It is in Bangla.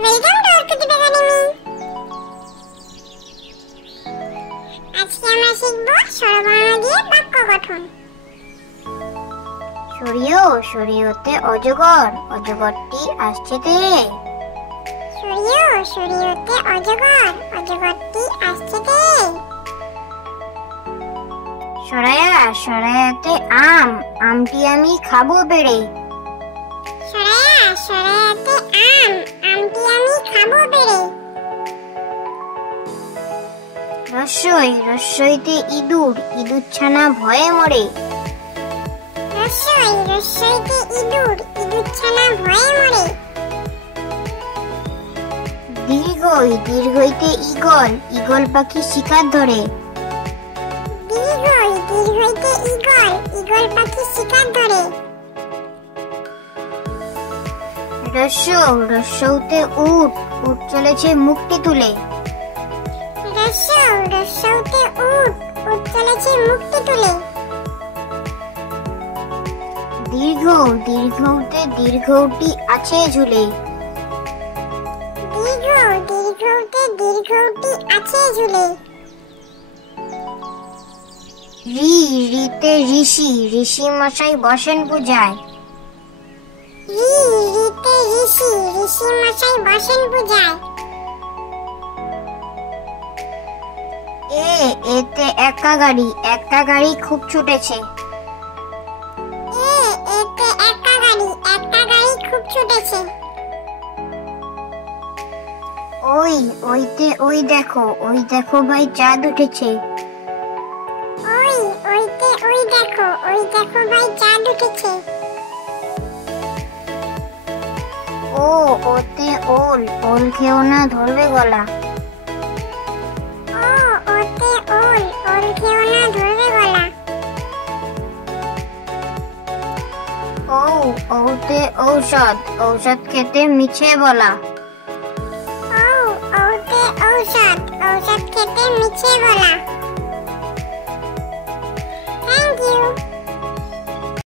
Welcome to Orkut academy. আজকে আমরা শিখব স্বরবর্ণ দিয়ে বাক্য গঠন। সরিয়ে সরিয়েতে অজগর, অজগরটি আসছে তেরে। সরিয়েতে অজগর, অজগরটি আসছে তেরে। সরায়াতে আম, আমটি আমি খাবো পেড়ে। সরায়াতে আম, আমটি আমি খাবো পেড়ে। রস্যইতে ইঁদুর, ইঁদুর ছানা ভয়ে মরে। রস্যইতে ইঁদুর, ইঁদুর ছানা ভয়ে মরে। দীর্ঘইতে ঈগল, ঈগল পাখি শিকার ধরে। দীর্ঘইতে ঈগল, ঈগল পাখি শিকার ধরে। রস্যউতে উট, উট চলেছে মুখটি তুলে। রস্যউতে উট, উট চলেছে মুখটি তুলে। দীর্ঘউতে দীর্ঘউটি আছে ঝুলে। দীর্ঘউতে দীর্ঘউটি আছে ঝুলে। ঋতে ঋষি, ঋষি মশাই বসেন পূজায়। ঋতে ঋষি, ঋষি মশাই বসেন পূজায়। এতে একা গাড়ি, একা গাড়ি খুব ছুটেছে। এতে একা গাড়ি খুব ছুটেছে। ওই দেখো ভাই চাঁদ উঠেছে। ওই দেখো ভাই চাঁদ উঠেছে। ওতে ওল, ওল খেও না ধরবে গলা। ওতে ওল, ওল খেও না ধরবে গলা। ওতে ঔষধ, ঔষধ খেতে মিছে বলা। ওতে ঔষধ, ঔষধ খেতে মিছে বলা।